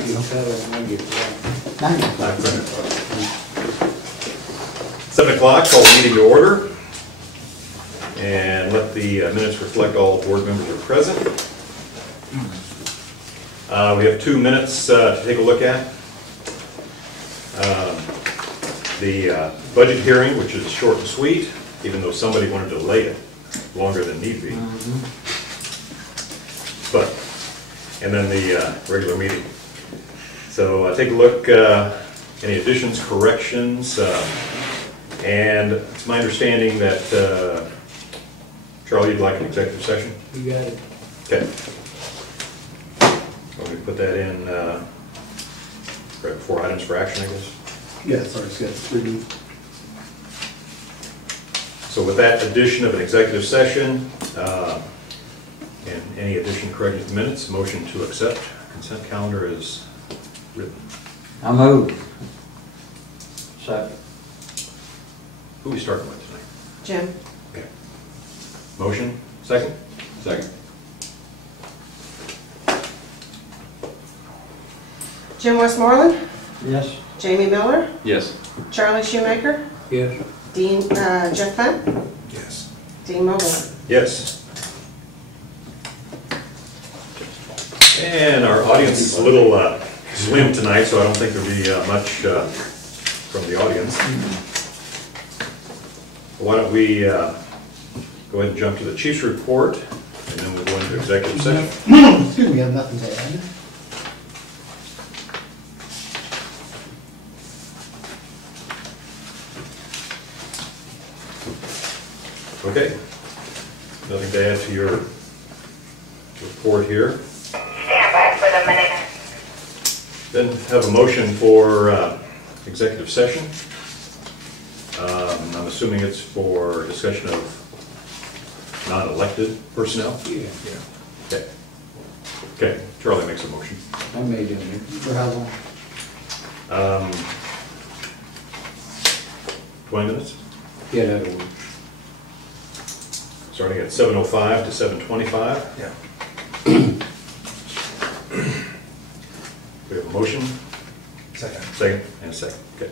Thank you. 7 o'clock, call the meeting to order. And let the minutes reflect all board members are present. We have 2 minutes to take a look at. The budget hearing, which is short and sweet, even though somebody wanted to delay it longer than need be. But, and then the regular meeting. So take a look, any additions, corrections, and it's my understanding that, Charlie, you'd like an executive session? You got it. Okay. Let me put that in, right before items for action, I guess. Yeah, sorry, it's good. So with that addition of an executive session, and any addition corrected to the minutes, motion to accept consent calendar is written. I move. Second. Who are we starting with tonight? Jim. Okay. Motion, second? Second. Jim Westmoreland, Yes. Jamie Miller, Yes. Charlie Shoemaker, Yes. Jeff Fenn, Yes. Dean Mobile. Yes. And our audience is a little slim tonight, so I don't think there'll be much from the audience. Why don't we go ahead and jump to the chief's report, and then we'll go into executive session. Excuse me, I have nothing to add. Okay. Nothing to add to your report here. Stand by for the minute. Then have a motion for executive session. I'm assuming it's for discussion of non-elected personnel? Yeah. Okay. Okay, Charlie makes a motion. I made it. For how long? 20 minutes, Get out of work. starting at 7:05 to 7:25. Yeah. We have a motion, Second. second, and a second. Okay.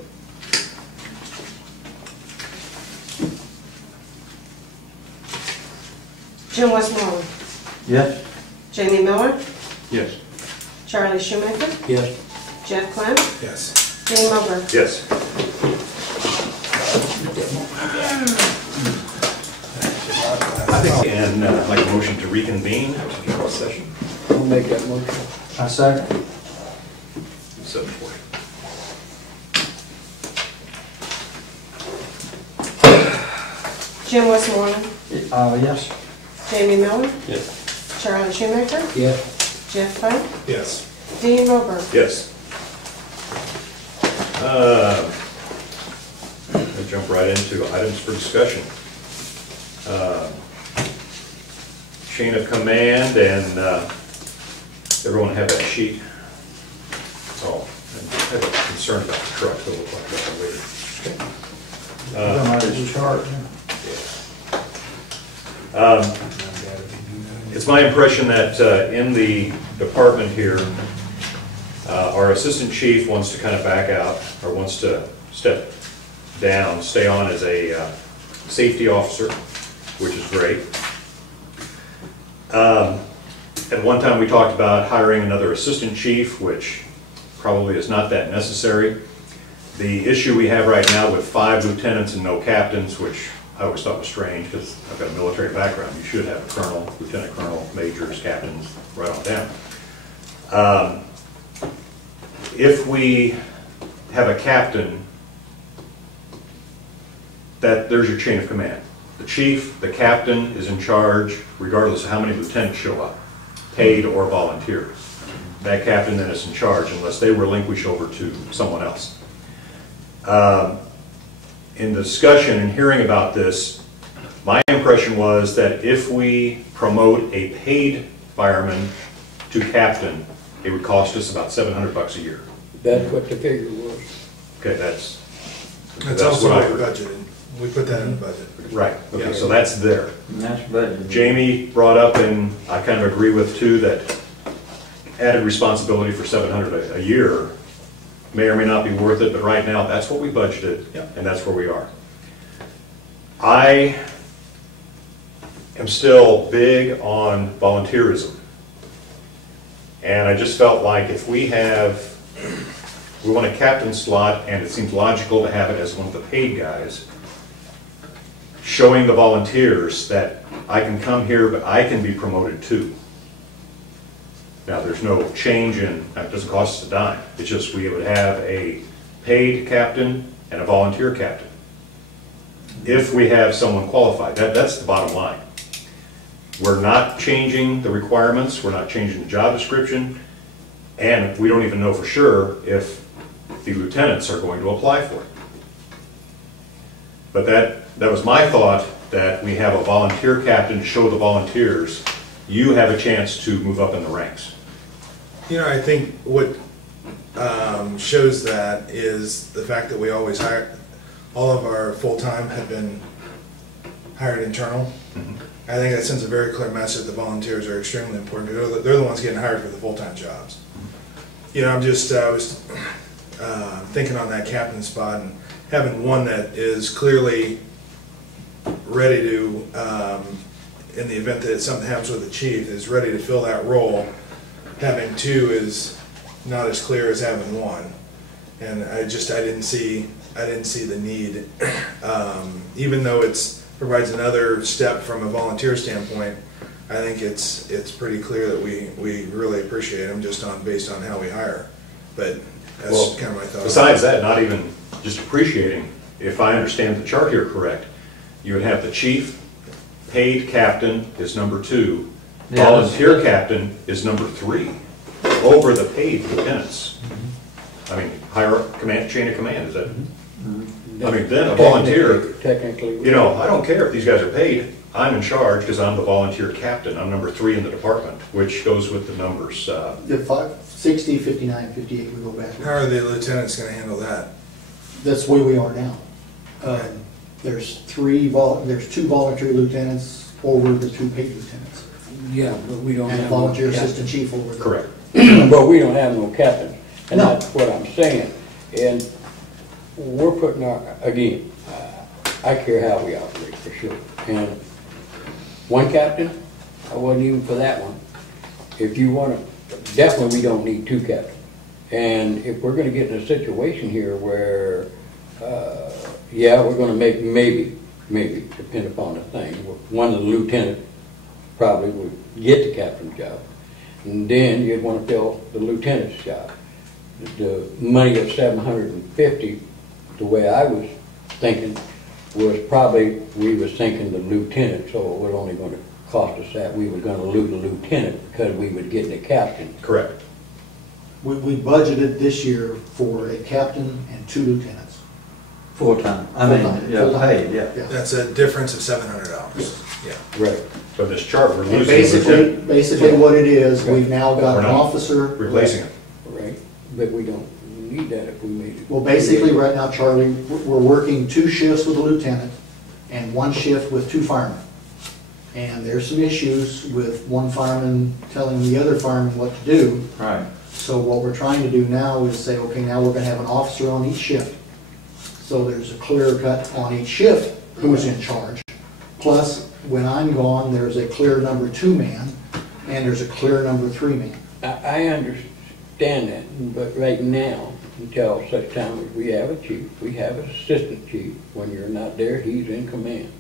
Jim Westmoreland, Yes. Jamie Miller, Yes. Charlie Shoemaker, Yes. Jeff Fenn, Yes. Dean Mobile. Yes. And I'd like a motion to reconvene to general session. I'll make that motion. I second. 7:40. Jim Westmoreland, Yes. Jamie Miller, Yes. Charlie Shoemaker, Yes. Jeff Fenn, Yes. Dean Mobile. Yes. We'll jump right into items for discussion. Chain of command, and everyone have that sheet. Oh, I have a concern about the truck, so we'll talk about that later. Come out of his chart. It's my impression that in the department here, our assistant chief wants to kind of back out, or wants to step down, stay on as a safety officer, which is great. At one time we talked about hiring another assistant chief, which probably is not that necessary. The issue we have right now with 5 lieutenants and no captains, which I always thought was strange because I've got a military background. You should have a colonel, lieutenant colonel, majors, captains, right on down. If we have a captain, there's your chain of command. The chief, the captain is in charge regardless of how many lieutenants show up, paid or volunteer. That captain then is in charge unless they relinquish over to someone else. In the discussion and hearing about this, my impression was that if we promote a paid fireman to captain, it would cost us about $700 a year. That's what the figure was. Okay, that's also what I over heard. budgeted. We put that in the budget. Right, okay, so that's there. And that's budget. Jamie brought up, and I kind of agree with too, that added responsibility for $700 a year may or may not be worth it, but right now, that's what we budgeted, Yep. and that's where we are. I am still big on volunteerism. And I just felt like if we want a captain slot, and it seems logical to have it as one of the paid guys, showing the volunteers that I can come here, but I can be promoted too. Now, there's no change in, it doesn't cost us a dime. It's just we would have a paid captain and a volunteer captain. If we have someone qualified, that's the bottom line. We're not changing the requirements, we're not changing the job description, and we don't even know for sure if the lieutenants are going to apply for it. But that was my thought, that we have a volunteer captain to show the volunteers, you have a chance to move up in the ranks. You know, I think what shows that is the fact that we always hire, all of our full-time have been hired internal. I think that sends a very clear message that volunteers are extremely important. They're the ones getting hired for the full-time jobs. You know, I was thinking on that captain spot, and having one that is clearly ready to, in the event that something happens with the chief, is ready to fill that role. Having two is not as clear as having one, and I didn't see the need, even though it provides another step from a volunteer standpoint. I think it's pretty clear that we really appreciate them based on how we hire. But that's kind of my thought. Besides that, not even just appreciating, if I understand the chart here correct, you would have the chief, paid captain is number 2, volunteer captain is number 3, over the paid lieutenants. I mean, higher up command, chain of command, is that? I mean, then a volunteer, Technically. you know, I don't care if these guys are paid, I'm in charge because I'm the volunteer captain. I'm number 3 in the department, which goes with the numbers. The 60, 59, 58, we go back. How are the lieutenants going to handle that? That's the way we are now. There's 2 volunteer lieutenants over the 2 paid lieutenants. Yeah, but we don't And a have. volunteer no captain. assistant chief over there. Correct. But we don't have no captain, and No. that's what I'm saying. And we're putting again, I care how we operate for sure. And one captain, I wasn't even for that one. If you want to, definitely we don't need 2 captains. And if we're going to get in a situation here where, yeah, we're going to make maybe, depend upon the thing, one of the lieutenants probably would get the captain's job. And then you'd want to fill the lieutenant's job. The money of $750, the way I was thinking, was probably, we was thinking the lieutenant, so it was only going to cost us that. We were going to lose the lieutenant because we would get the captain. Correct. We budgeted this year for a captain and 2 lieutenants. Full-time, I mean, Full-time. yeah, Full-time. paid, yeah. Yeah. That's a difference of $700. Yeah. Right. So in this chart, we're And losing the lieutenant, basically what it is, we've now got We're an not officer. replacing it. Right, but we don't need that if we made it. Well, basically, right now, Charlie, we're working 2 shifts with a lieutenant and 1 shift with 2 firemen. And there's some issues with one fireman telling the other fireman what to do. Right. So what we're trying to do now is say, okay, now we're gonna have an officer on each shift. So there's a clear cut on each shift who's in charge. Plus, when I'm gone, there's a clear number 2 man and there's a clear number 3 man. I understand that, but right now, until such time as we have a chief, we have an assistant chief. When you're not there, he's in command.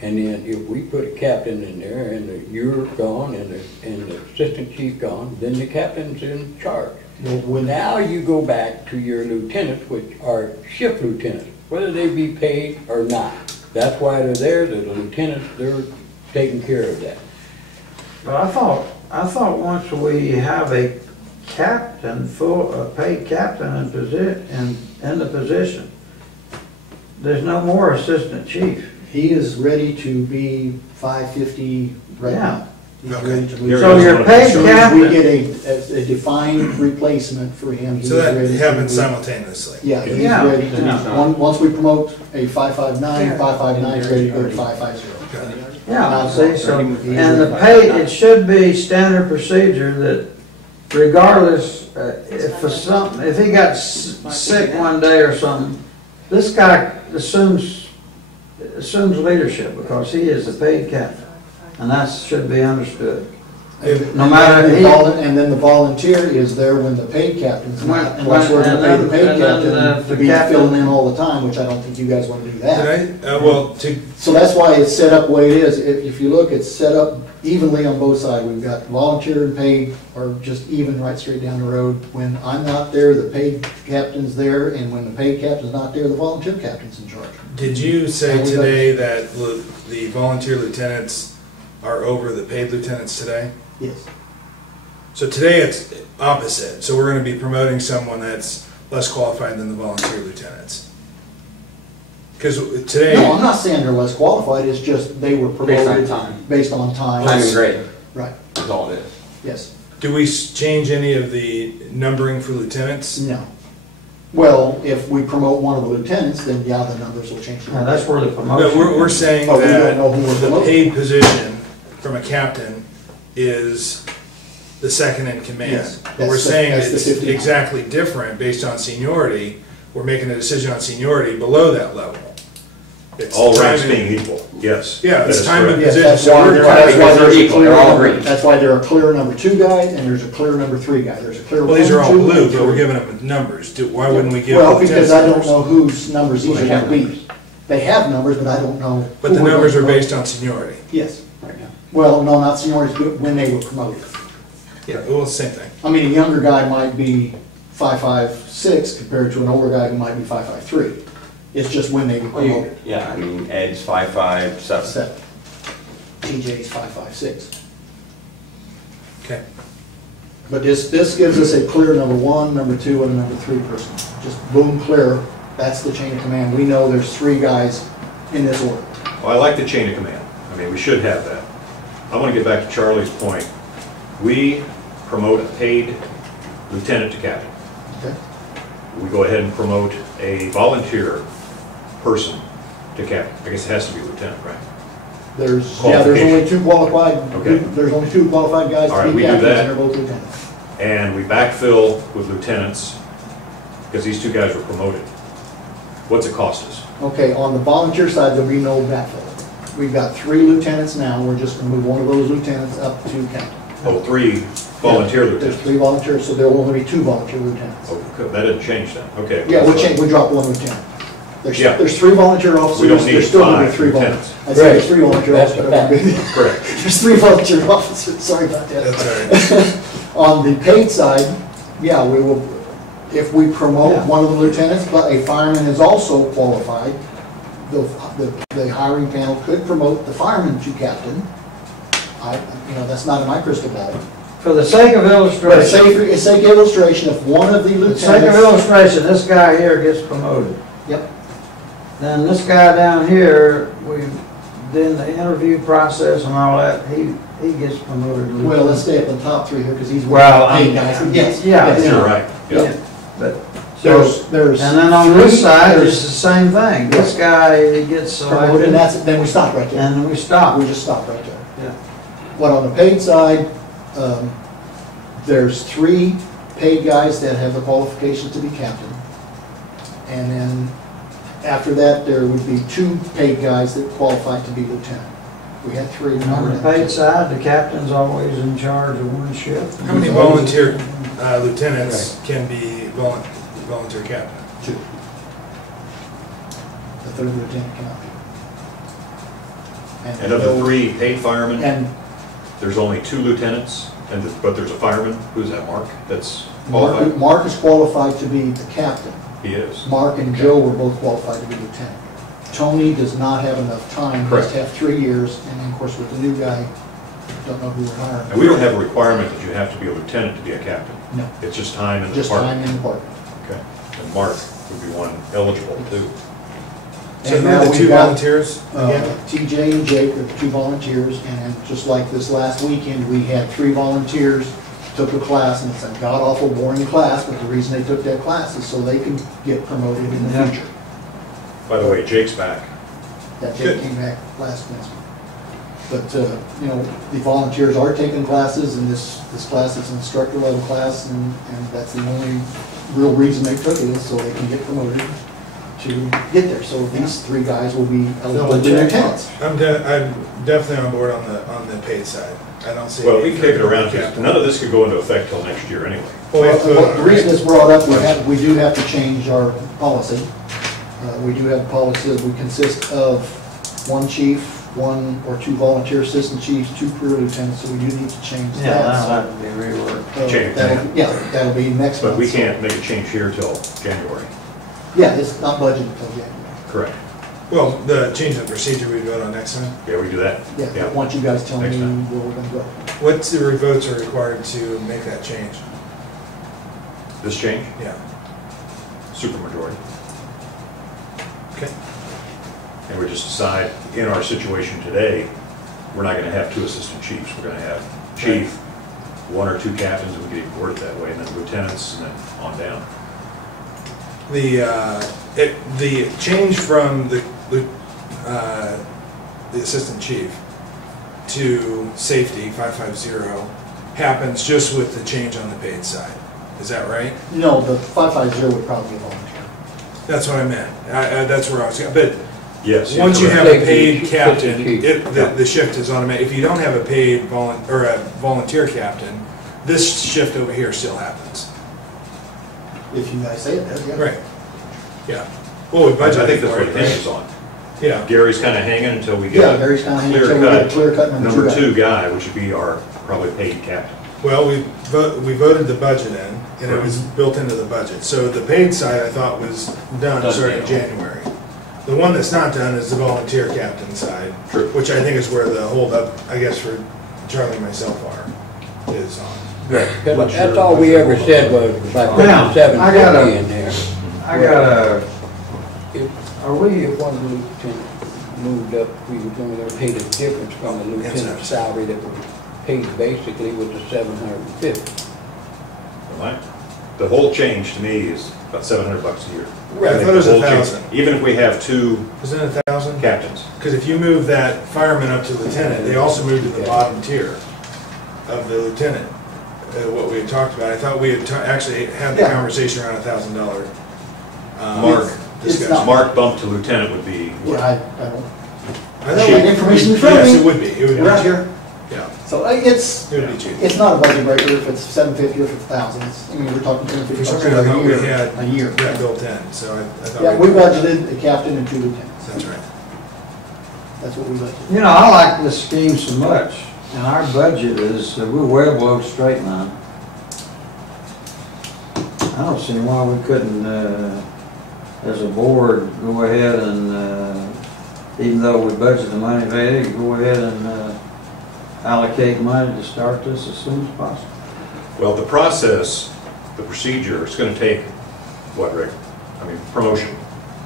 And then if we put a captain in there and you're gone and the assistant chief gone, then the captain's in charge. Well, when Now you go back to your lieutenants, which are shift lieutenants, whether they be paid or not. That's why they're there, the lieutenants, they're taking care of that. But I thought once we have a captain, a paid captain in the position, there's no more assistant chief. he is ready to be 550 right now. He's Okay. ready to Here leave. So is your one of paid the- As captain. we get a defined replacement for him, he's So that ready to happens leave. simultaneously. Yeah, he's Yeah, ready to, yeah. once we promote a 559, 559 is ready to go to 550. Yeah, see, so, and the pay, it should be standard procedure that regardless, if for something, if he got sick one day or something, this guy assumes leadership because he is the paid captain, and that should be understood. No matter And then the volunteer is there when the paid captain's not, unless we're gonna pay the paid captain to be filling in all the time, which I don't think you guys wanna do that. Did I, So that's why it's set up the way it is. If you look, it's set up evenly on both sides. We've got volunteer and paid, or just even right straight down the road. When I'm not there, the paid captain's there, and when the paid captain's not there, the volunteer captain's in charge. did you say today that the volunteer lieutenants are over the paid lieutenants today? Yes. So today it's opposite. So we're going to be promoting someone that's less qualified than the volunteer lieutenants. Because today, No, I'm not saying they're less qualified, it's just they were promoted. time. Based on time. Time and grade, Right, is all it is. yes. do we change any of the numbering for lieutenants? No. Well, if we promote one of the lieutenants, then yeah, the numbers will change. Now, that's where the But promotion. we're saying But we don't that know who we're the promoting. paid position from a captain is the second in command. Yes, But we're that's the- saying that's the it's 59. exactly different based on seniority. We're making a decision on seniority below that level. It's All time ranks and- being equal, yes. Yeah, that it's is time and correct. Yes, position. that's So why we're there- trying to that's why because they're there's a equal, clear they're all number- green. That's why there are clear number 2 guy, and there's a clear number 3 guy. There's a clear Well, 1, these are all 2, blue, and but we're 3. giving them numbers. Why wouldn't we give Well, lieutenants because I don't numbers? know whose numbers these They are have gonna numbers. be. They have numbers, but I don't know. But who the we're numbers are gonna based promote. on seniority. Yes. Right now. Well, no, not seniority, but when they were promoted. Yeah, well, same thing. I mean, a younger guy might be 5'6" compared to an older guy who might be 5'3". It's just when they were Well, you, promoted. yeah, I mean, Ed's 5'5", 7". TJ's 5'6". Okay. But this gives us a clear number 1, number 2, and a number 3 person. Just boom, clear. That's the chain of command. We know there's 3 guys in this order. Well, I like the chain of command. I mean, we should have that. I want to get back to Charlie's point. We promote a paid lieutenant to captain. Okay? We go ahead and promote a volunteer person to captain. I guess it has to be lieutenant, right? There's Qualification. only 2 qualified, Okay. there's only 2 qualified guys All right, to we be do captains, that. and they're both lieutenants. And we backfill with lieutenants because these 2 guys were promoted. What's it cost us? Okay, on the volunteer side, there'll be no backfill. We've got 3 lieutenants now, we're just gonna move one of those lieutenants up to captain. Oh, 3 volunteer There's lieutenants. 3 volunteers, so there will only be 2 volunteer lieutenants. Oh, good. That didn't change then. Okay. Yeah, we'll change, we drop 1 lieutenant. Yeah. There's 3 volunteer officers, We don't need there's still gonna be 5 3 volunteers. lieutenants. I said there's Right. 3 volunteer That's officers. the fact. Correct. There's 3 volunteer officers, sorry about that. That's all right. On the paid side, yeah, we will, if we promote Yeah. one of the lieutenants, but a fireman is also qualified, the hiring panel could promote the fireman to captain. That's not in my crystal ball. For the sake of But illustration, say illustration, if one of the for the sake of lieutenants. illustration, this guy here gets promoted. Yep, Then this guy down here, we did the interview process and all that, he gets promoted to well, let's lieutenant. stay up in the top 3 here, because he's one Well, of the paid guys. Yes, yeah, yes. You're right. Yeah, Yeah. but, so, There's. and then on this 3 side, there's it's the same thing. This guy gets promoted, and selected, then we stop right there. and we stop. We just stop right there. Yeah. But on the paid side, there's 3 paid guys that have the qualifications to be captain. And then after that, there would be 2 paid guys that qualify to be lieutenant. We had 3. And on the paid side, the captain's always in charge of one shift. How many volunteer lieutenants can be volunteer captain? 2. The 3rd lieutenant cannot be. And of the 3 paid firemen, And there's only 2 lieutenants, but there's a fireman. Who's that, Mark? That's qualified? Mark is qualified to be the captain. He is. Mark and Joe were both qualified to be lieutenant. Tony does not have enough time, he has to have 3 years, and then of course with the new guy, don't know who we're hiring. And we don't have a requirement that you have to be a lieutenant to be a captain. No, It's just time in the just time department. in the department. Okay. And Mark would be one eligible too. So And who now are the we've 2 got, volunteers? again? TJ and Jake are the 2 volunteers, and then just like this last weekend, we had 3 volunteers, took a class, and it's a god-awful boring class, but the reason they took that class is so they can get promoted in the Yeah. future. By the way, Jake's back. That Good. Jake came back last Wednesday. But, you know, the volunteers are taking classes, and this class is an instructor level class, and that's the only real reason they took it, is so they can get promoted to get there. So these three guys will be eligible to be lieutenants. I'm definitely on board on the paid side. I don't see. Well, we can kick it around, because none of this could go into effect till next year anyway. Well, the reason it's brought up, we do have to change our policy. We do have a policy that we consist of one chief, one or two volunteer assistant chiefs, 2 career lieutenants, so we do need to change that. Yeah, that'll have to be reworked. Change That'll- that. Yeah, that'll be next month. But we can't make a change here till January. Yeah, it's not budgeted until January. Correct. Well, the change of procedure we vote on next time. Yeah, we do that? Yeah, but once you guys tell me Next time. where we're gonna go. What's the votes are required to make that change? This change, Yeah. supermajority. Okay. And we just decide, in our situation today, we're not gonna have 2 assistant chiefs. We're gonna have chief, 1 or 2 captains, and we could even word it that way, and then lieutenants, and then on down. The change from the assistant chief to safety 550 happens just with the change on the paid side. Is that right? No, the 550 would probably be volunteer. That's what I meant. That's where I was going. But Yes. once you correct. have a paid captain, Yeah. the shift is automatic. If you don't have a paid or a volunteer captain, this shift over here still happens. If you guys say it does, yeah. Right. Yeah. Well, we I budgeted think that's for what it, it right? hinges on. Yeah. Gary's kinda hanging until we Yeah, get Gary's kinda a hanging until we get a clear clear-cut cut number number two 2 guy, which would be our probably paid captain. Well, we voted the budget in, and it was built into the budget. So the paid side, I thought, was done starting in January. The one that's not done is the volunteer captain side, True. which I think is where the holdup, I guess, for Charlie and myself is on. Right, 'cause that's all we ever said was by putting Now, the 750 in there. I got a, If are we, if one lieutenant moved up, we were going to pay the difference from the lieutenant's salary that was paid basically with the 750. The whole change to me is about $700 a year. I think thought it was the whole change, 1,000. even if we have 2 Isn't it 1,000? captains. Because if you move that fireman up to lieutenant, they also move to the bottom tier of the lieutenant. What we had talked about, I thought we had actually had the Yeah. conversation around $1,000. Mark, It's discussion. not- Mark bump to lieutenant would be Yeah, what? I don't, I I thought don't we- have information in front of Yes, me. it would be. It would be. We're out here. Yeah, So it would be cheap. it's not a budget breaker if it's 750 or if it's 1,000. I mean, we're talking For 250 some bucks reason, I thought we a had year. that built in, so I thought. Yeah, we budgeted a captain and 2 lieutenants. That's right. That's what we budgeted. you know, I like this scheme so much, and our budget is, we're well below straight line. I don't see why we couldn't, as a board, go ahead and, even though we budget the money, they go ahead and allocate money to start this as soon as possible. Well, the process, the procedure, it's gonna take, what, Rick? I mean, promotion,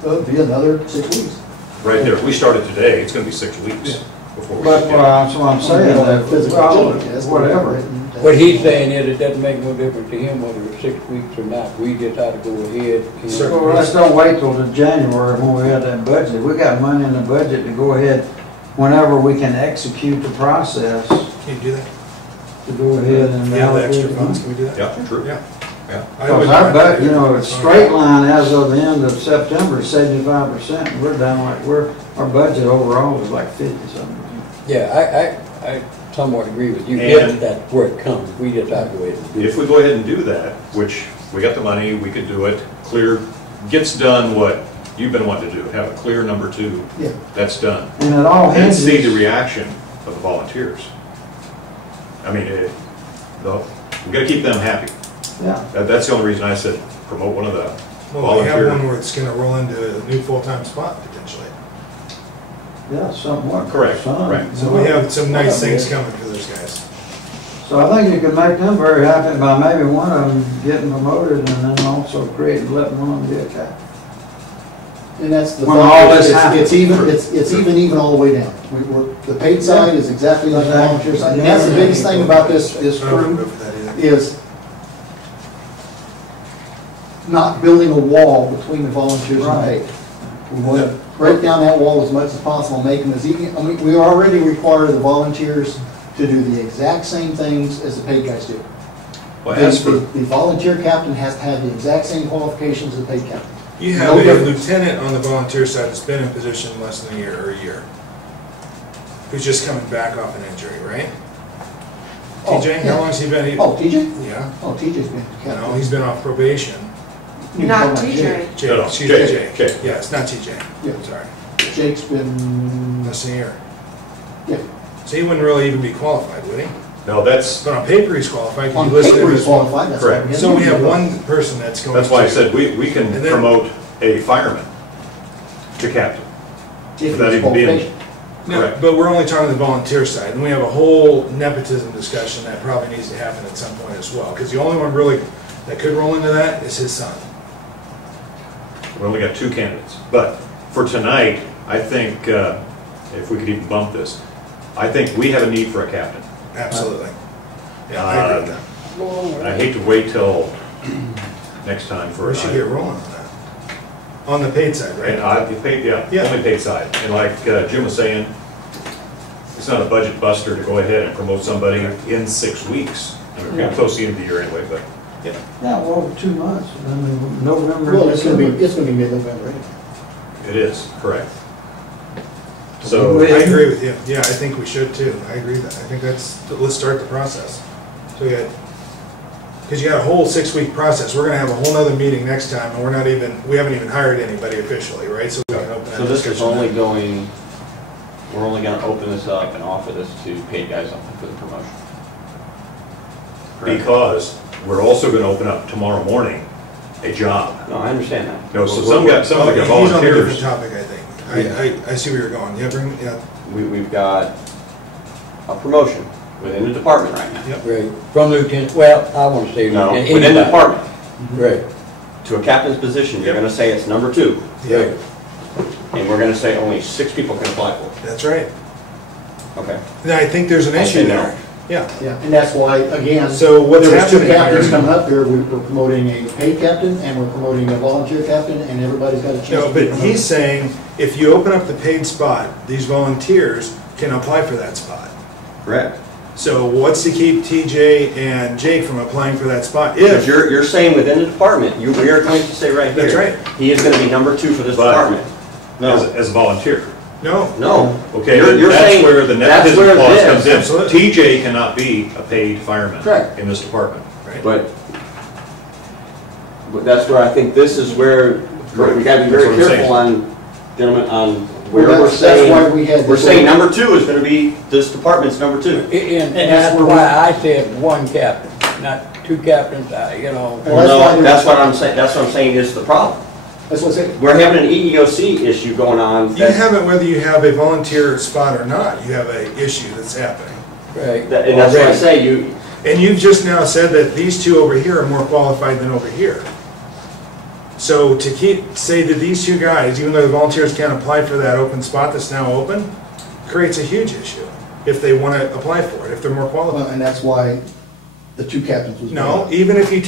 It'll be another 6 weeks. right there. If we started today, it's gonna be 6 weeks before we But, get well, there. that's what I'm saying, that, Physical well, agility test, whatever. written test. What he's saying is it doesn't make no difference to him whether it's 6 weeks or not. We just ought to go ahead and. So let's don't wait till the January when we have that budget. We got money in the budget to go ahead whenever we can execute the process Can you do that? to go ahead and If we have the extra allocate the funds, money. can we do that? Yeah, true. Yeah. Yeah. I Because would- our budget, you know, it's straight line as of the end of September, 75%. We're down like, our budget overall is like 50-something. Yeah, I somewhat agree with you. And- If that's where it comes, we just ought to go ahead and do it. If we go ahead and do that, which we got the money, we could do it, clear, gets done what you've been wanting to do, have a clear number 2, Yeah. that's done. And it all And hinges. see the reaction of the volunteers. I mean, we gotta keep them happy. Yeah, That's the only reason I said promote one of the Well, we have volunteer. one where it's gonna roll into a new full-time spot potentially. yeah, somewhat. Correct, Some. right. So we have some nice things coming for those guys. So I think you can make them very happy by maybe one of them getting promoted and then also letting one of them be a captain. And that's the When thought, all this it's happens. it's even all the way down. The paid side is exactly like the volunteer side. And that's the biggest thing about this I wouldn't crew go for that either. is not building a wall between the volunteers and Right. paid. We want to break down that wall as much as possible, make them as easy. I mean, we already require the volunteers to do the exact same things as the paid guys do. Well, as for, The volunteer captain has to have the exact same qualifications as the paid captain. You No have a difference. lieutenant on the volunteer side that's been in position less than a year or a year, who's just coming back off an injury, right? Oh, TJ, yeah. how long's he been? Oh, TJ? Yeah, Oh, TJ's been you know, captain. he's been off probation. You're Not talking about TJ. Jake, No, no, excuse Jake, me, Jake. Jake. Yeah, it's not TJ. Yeah. Sorry, Jake's been, less than a year. yeah, So he wouldn't really even be qualified, would he? no, that's, But on paper, he's qualified. 'cause on you listed paper him he's as- qualified, that's why. Correct. we have So we him. have one person that's going to. that's why I said we can And then- promote a fireman to captain. If without it's even being- qualification. No, Correct. but we're only talking the volunteer side, and we have a whole nepotism discussion that probably needs to happen at some point as well, because the only one really that could roll into that is his son. We only got 2 candidates. But for tonight, I think, if we could even bump this, I think we have a need for a captain. Absolutely. Yeah, I agree with that. And I hate to wait till next time for We an should get item. rolling on that. On the paid side, And right? you paid, yeah, Yeah. only paid side. And like Jim was saying, it's not a budget buster to go ahead and promote somebody in 6 weeks. I mean, we're getting close to the end of the year anyway, but Yeah, well, 2 months, I mean, November. Well, it's gonna December. be mid-November anyway. it is, correct. So So, I agree with you. Yeah, I think we should too. I agree that. I think let's start the process. So we got, because you got a whole 6-week process. We're gonna have a whole nother meeting next time, and we haven't even hired anybody officially, right? So we can open that So this is discussion only then. going, we're only gonna open this up and offer this to paid guys for the promotion. Correct? because we're also gonna open up tomorrow morning a job. No, I understand that. No, so some of the Oh, he's on a different volunteers, topic, I think. I see where you're going. Yeah, yeah. We've got a promotion within the department right now. Yep. Right, from lieutenant, well, I want to say No, lieutenant. within the anybody. department, Right, to a captain's position, you're gonna say it's number 2, right. and we're gonna say only 6 people can apply for That's right. it. Okay. And I think there's an I issue say no. there. Yeah. Yeah, and that's why, again, So what's there was 2 happening captains here- coming up there, we're promoting a paid captain, and we're promoting a volunteer captain, and everybody's got a chance. No, to be but promoted. he's saying, if you open up the paid spot, these volunteers can apply for that spot. Correct. So what's to keep TJ and Jake from applying for that spot? Because If, you're saying within the department, we are going to say right here. That's right. He is gonna be number 2 for this But- department. as a volunteer. no, No. Okay, You're that's saying where the that's nepotism where clause this- comes in. Absolutely. TJ cannot be a paid fireman Correct. in this department. right? But that's where I think this is where, we gotta be That's very what I'm saying. careful on, gentlemen, on Well, where we're that's why we had saying, we're this saying order. number 2 is gonna be, this department's number 2. And that's that's where we- why I said 1 captain, not 2 captains, you know. Well, Well, that's why no, there's- that's what I'm saying is the problem. That's what I said. We're having an EEOC issue going on. You have it whether you have a volunteer spot or not, you have a issue that's happening. Right. And that's why I say you, And you've just now said that these 2 over here are more qualified than over here. So to say that these 2 guys, even though the volunteers can't apply for that open spot that's now open, creates a huge issue if they want to apply for it, if they're more Well, qualified. and that's why the 2 captains was. No, brought. even if you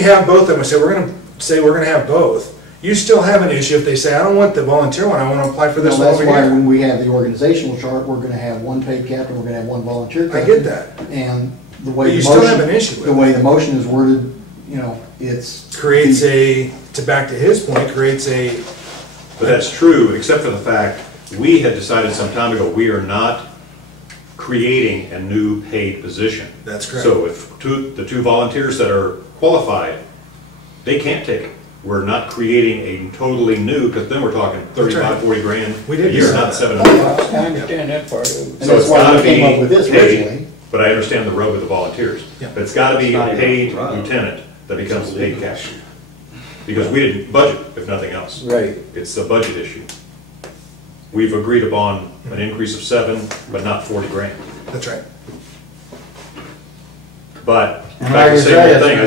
have both of them, we're gonna have both, you still have an issue if they say, I don't want the volunteer one, I want to apply for this Well, one that's over why here. when we have the organizational chart, we're gonna have 1 paid captain, we're gonna have 1 volunteer I captain. get that. And the way But you the still have motion, an issue the with way it. the motion is worded, you know, it's. Creates back to his point, creates a, But that's true, except for the fact, we had decided some time ago, we are not creating a new paid position. That's correct. So if the 2 volunteers that are qualified, they can't take it. We're not creating a totally new, because then we're talking That's right. 35, 40 grand We a did year, decide not that. 700 I bucks. understand that part of it. And So that's it's why we gotta came up be with this paid, originally. but I understand the rub with the volunteers. Yeah. But it's gotta be It's not a even paid a rub. lieutenant that becomes a paid captain. Because we didn't budget, if nothing else. Right. It's a budget issue. We've agreed upon an increase of 7, but not 40 grand. that's right. But, And back to like the I same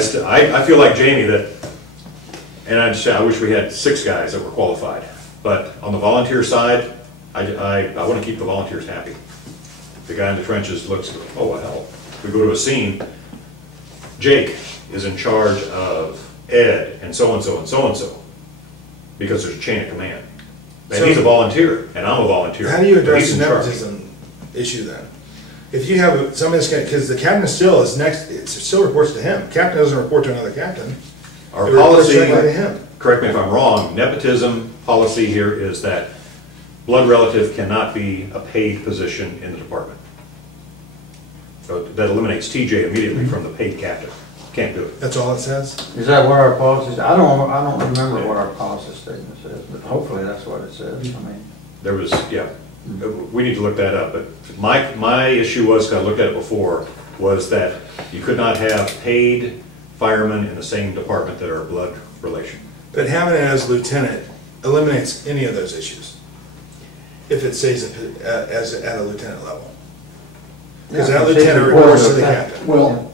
said, old thing, I feel like Jamie that, and I wish we had 6 guys that were qualified. But on the volunteer side, I want to keep the volunteers happy. The guy in the trenches looks, oh, well, hell, we go to a scene, Jake is in charge of Ed and so-and-so and so-and-so, because there's a chain of command. And he's a volunteer, and I'm a volunteer. How do you but address he's the in charge. nepotism issue then? If you have somebody that's gonna, because the captain still is next, it still reports to him. Captain doesn't report to another captain. Our It reports policy, directly to him. correct me if I'm wrong, nepotism policy here is that blood relative cannot be a paid position in the department. So that eliminates TJ immediately from the paid captain. Can't do it. That's all it says? Is that what our policy, I don't remember what our policy statement says, but hopefully that's what it says, I mean. There was, yeah, we need to look that up, but my issue was, 'cause I looked at it before, was that you could not have paid firemen in the same department that are a blood relation. But having it as lieutenant eliminates any of those issues. If it stays as at a lieutenant level. Because Yeah, that it's lieutenant reported reports to the lieutenant. captain. Well,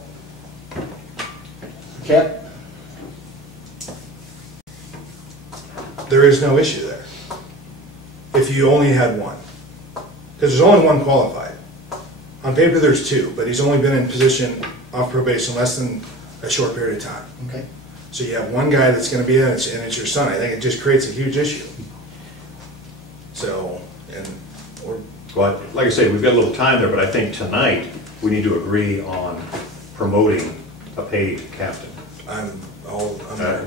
There is no issue there. If you only had one. Because there's only one qualified. On paper, there's two, but he's only been in position off probation less than a short period of time. okay. So you have one guy that's gonna be in it, and it's your son. I think it just creates a huge issue. So, Well, like I say, we've got a little time there, but I think tonight, we need to agree on promoting a paid captain.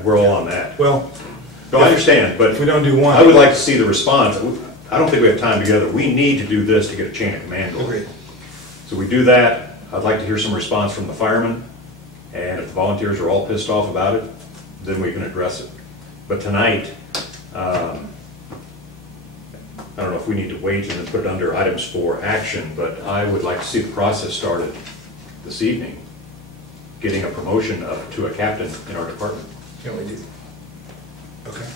We're all on that. Well, No, I understand, but if we don't do one. I would like to see the response. I don't think we have time together. We need to do this to get a chain of command going. Agreed. So we do that. I'd like to hear some response from the firemen, and if the volunteers are all pissed off about it, then we can address it. But tonight, I don't know if we need to wait and then put it under items for action, but I would like to see the process started this evening, getting a promotion up to a captain in our department. Can we do? Okay.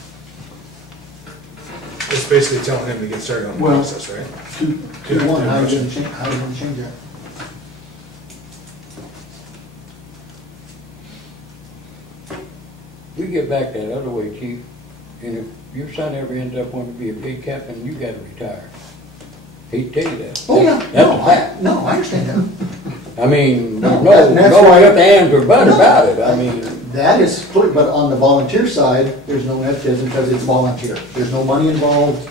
It's basically telling him to get started on the Well- process, right? Two to one, how are you gonna change, how are you gonna change that? We get back that other way, chief, and if your son ever ends up wanting to be a paid captain, you gotta retire. He'd tell you that. Oh, yeah, That's a fact. I understand that. I mean, No, no that's why- ifs, ands, or buts about it, I mean, That is clear, but on the volunteer side, there's no nepotism because it's volunteer. There's no money involved.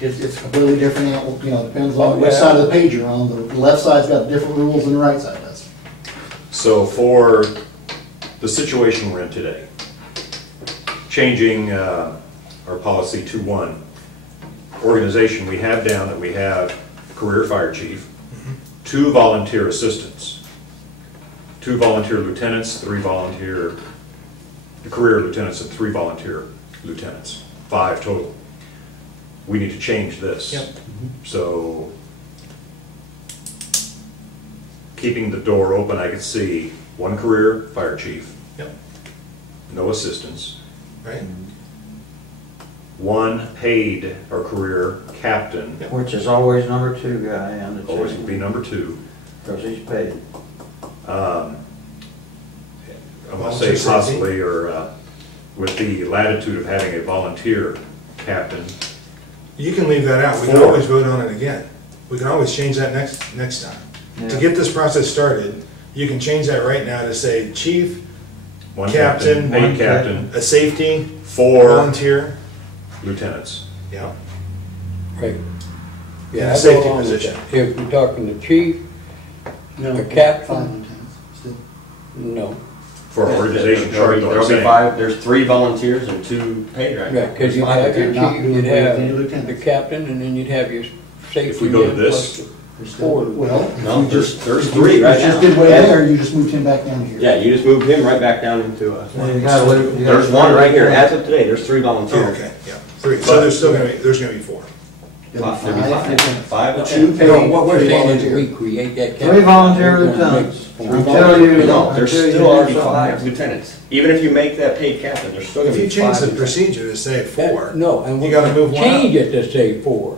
It's completely different, you know, depends on which yeah. side of the page you're on. The left side's got different rules than the right side does. So for the situation we're in today, changing our policy to one, organization, we have down that we have career fire chief, 2 volunteer assistants, 2 volunteer lieutenants, 3 volunteer career lieutenants, and 3 volunteer lieutenants, 5 total. We need to change this. Yep. So keeping the door open, I could see 1 career fire chief, Yep. no assistants, Right? 1 paid or career captain, Which is always number 2 guy on the always would be chain, number 2. because he's paid. I'm gonna say possibly, or with the latitude of having a volunteer captain. You can leave that out. We can 4. always vote on it again. We can always change that next time. To Yeah. get this process started, you can change that right now to say chief, 1 Captain, paid 1 captain, a safety, 4 volunteer. lieutenants. Yeah. right. In Yeah, a I go safety along with position. that. If we're talking the chief, No, A captain? 5 lieutenants. Still. no. For our organization chart, though, I'm There'll be saying. 5, there's 3 volunteers and 2 paid right now. Right, because you'd There's 5 have your lieutenants. not chief, you'd doing have any the lieutenants. captain, and then you'd have your safety. If we go to man this- plus There's still, 4. well. No, you there's just- 3 right You just now. did way Yeah. there, you just moved him back down here. Yeah, you just moved him right back down into us. Yeah, you gotta leave- you gotta- There's 1 right here, as of today, there's 3 Oh, volunteers. okay, yeah. 3. So there's still gonna be, there's gonna be 4. There'll be There'll be 5 lieutenants. 5 Two lieutenants. paid, No, what we're 3 saying is volunteer. we create that. 3 volunteer lieutenants. Until you, No, there's until you still do already something 5 else. lieutenants. Even if you make that paid captain, there's still gonna If be you 5 change the lieutenants. procedure to say 4. No, and You we're gotta move gonna one up. change it to say 4.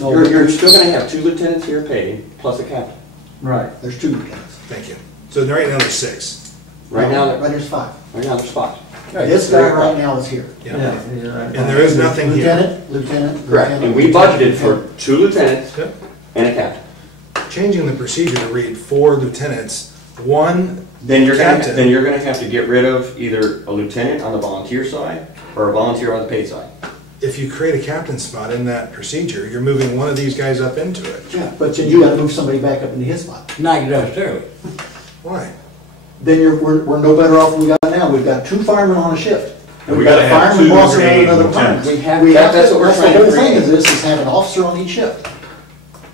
No, You're still gonna have 2 lieutenants here paid, plus a captain. Right. There's 2 lieutenants. Thank you. So right now there's 6. Right No, now, Right, there's 5. there's 5. right. This guy right now is here. Yeah, you're right. And there is nothing here. Lieutenant. Correct, and we budgeted for 2 lieutenants Yep. and a captain. Changing the procedure to read 4 lieutenants, 1 Then you're gonna, captain. have to get rid of either a lieutenant on the volunteer side or a volunteer on the paid side. if you create a captain spot in that procedure, you're moving one of these guys up into it. Yeah, but then you gotta move somebody back up into his spot. Not necessarily. Why? Then we're no better off than we got now. We've got 2 firemen on a shift. And We've we got gotta a have fireman 2 boss and grenade another lieutenants. fireman. We have- that's what we're That's the trying to whole thing create. is this, is have an officer on each shift.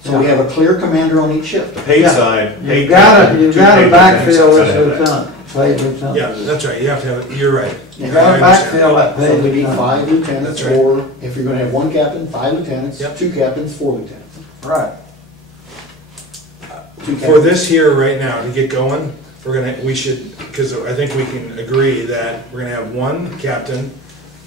So we have a clear commander on each shift. The paid Yeah. side, You've paid gotta, captain, you've 2 gotta paid lieutenants, backfill this gotta have that. lieutenant, paid lieutenant. Yeah, that's right, you have to have, it. You're right. You You I gotta understand. backfill that So paid we need lieutenant. 5 lieutenants, That's right. or if you're gonna have 1 captain, 5 lieutenants, Yep. 2 captains, 4 lieutenants. Right. 2 For captains. this here right now, to get going, we should, because I think we can agree that we're gonna have 1 captain,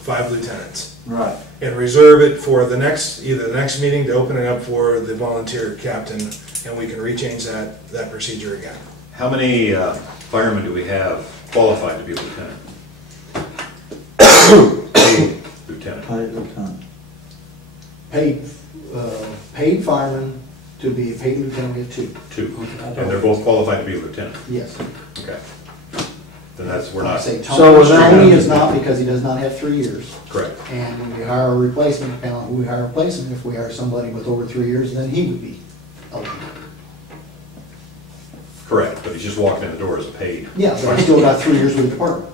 5 lieutenants. Right. And reserve it for the next, either the next meeting to open it up for the volunteer captain, and we can rechange that procedure again. How many firemen do we have qualified to be lieutenant? Paid lieutenant. Paid lieutenant. Paid firemen to be a paid lieutenant, we have 2. 2. And they're both qualified to be lieutenant. Yes. Okay. Then that's, we're I not, say So Tony, then- Tony is not, because he does not have 3 years. correct. And when we hire a replacement, depending on who we hire a replacement, if we hire somebody with over 3 years, then he would be eligible. Correct, but he's just walking in the door as a paid. Yeah, but he's still got 3 years with the department.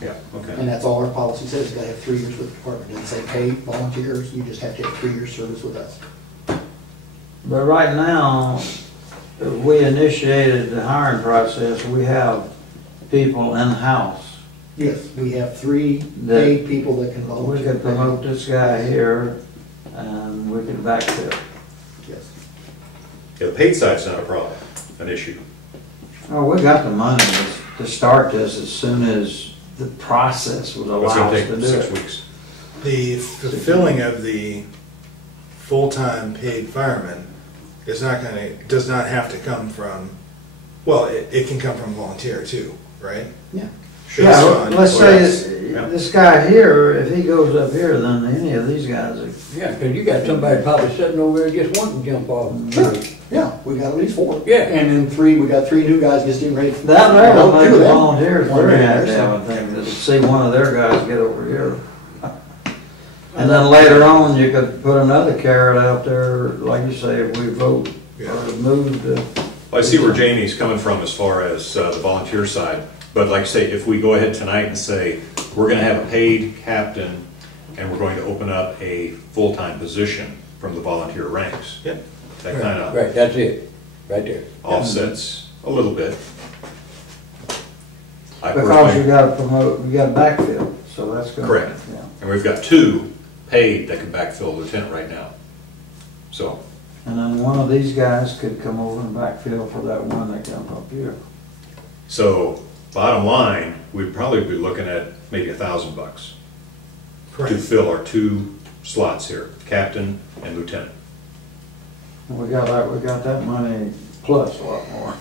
Yeah, okay. And that's all our policy says, you gotta have 3 years with the department. It doesn't say paid volunteers, you just have to have 3 years service with us. But right now, we initiated the hiring process, we have people in-house. Yes, we have 3 That- paid people that can We volunteer. could promote this guy here, and we could backfill. Yes. Yeah, the paid side's not a problem, an issue. Oh, we got the money to start this as soon as the process would It's allow gonna us take to do 6 it. weeks. The fulfilling of the full-time paid fireman is not gonna, does not have to come from, well, it can come from volunteer too, right? Yeah. Based Yeah, on- let's Oh, say yes. this, Yeah. this guy here, if he goes up here, then any of these guys, are- Yeah, because you got somebody probably sitting over there just wanting to jump off. Sure, yeah, we got at least 4. Yeah. And then 3, we got 3 new guys just getting ready. that there will make Two the of them. volunteers One very there, happy, I so- would think, to see one of their guys get over here. And then later on, you could put another carrot out there, like you say, if we vote Yeah. or move to. I see where Jamie's coming from as far as the volunteer side, but like I say, if we go ahead tonight and say, we're gonna have a paid captain, and we're going to open up a full-time position from the volunteer ranks, Yep. that kind of Right, that's it, right there. offsets a little bit. I Because personally- you gotta promote, you gotta backfill, so that's good. Correct. Yeah. And we've got 2 paid that can backfill lieutenant right now. So, And then one of these guys could come over and backfill for that one that comes up here. so bottom line, we'd probably be looking at maybe $1,000 to Correct. fill our 2 slots here, captain and lieutenant. We got that money plus a lot more.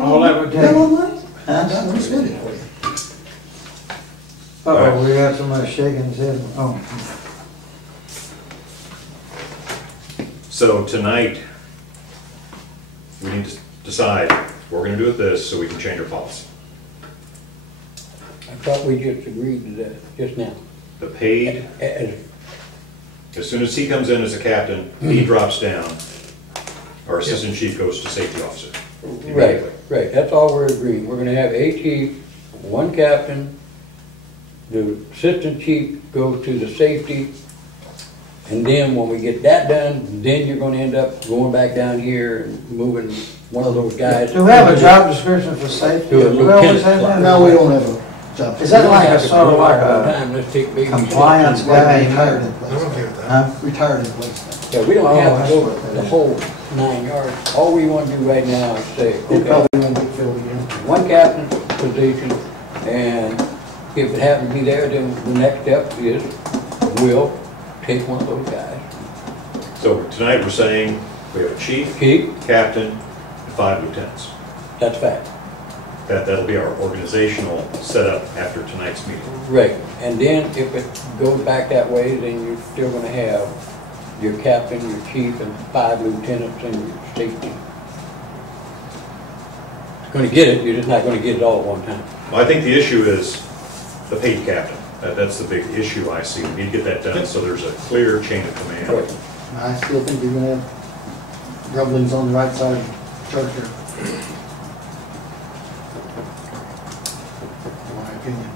All that would You got a lot take. of money? Let me spend it for you. Uh-oh, we got somebody shaking his head. Oh, So tonight, we need to decide, we're gonna do it this, so we can change our policy. I thought we just agreed to that just now. The paid, As- as soon as he comes in as a captain, he drops down, our assistant chief goes to safety officer. Right, immediately. right, that's all we're agreeing. We're gonna have a chief, 1 captain, the assistant chief goes to the safety, and then when we get that done, then you're gonna end up going back down here and moving one of those guys. do we have a job description for safety? To a We always have lieutenant. that? No, we don't have a job. Is that We don't like have a to sort of go like all the a time. Let's take baby compliance steps. guy? Retired in I'm place. okay with that. Huh? Retired in place. Yeah, we don't Oh, have that's to go what that the is. whole 9 yards. All we wanna do right now is say, It okay, probably won't get filled again. 1 captain position, and if it happens to be there, then the next step is we'll take one of those guys. So tonight, we're saying we have a chief, Chief, captain, and 5 lieutenants. that's fact. That'll be our organizational setup after tonight's meeting. Right, and then if it goes back that way, then you're still gonna have your captain, your chief, and 5 lieutenants and your safety. Gonna get it, you're just not gonna get it all at one time. Well, I think the issue is the paid captain. That's the big issue I see. We need to get that done, so there's a clear chain of command. Right. I still think you're gonna have rumblings on the right side of the chart here. In my opinion.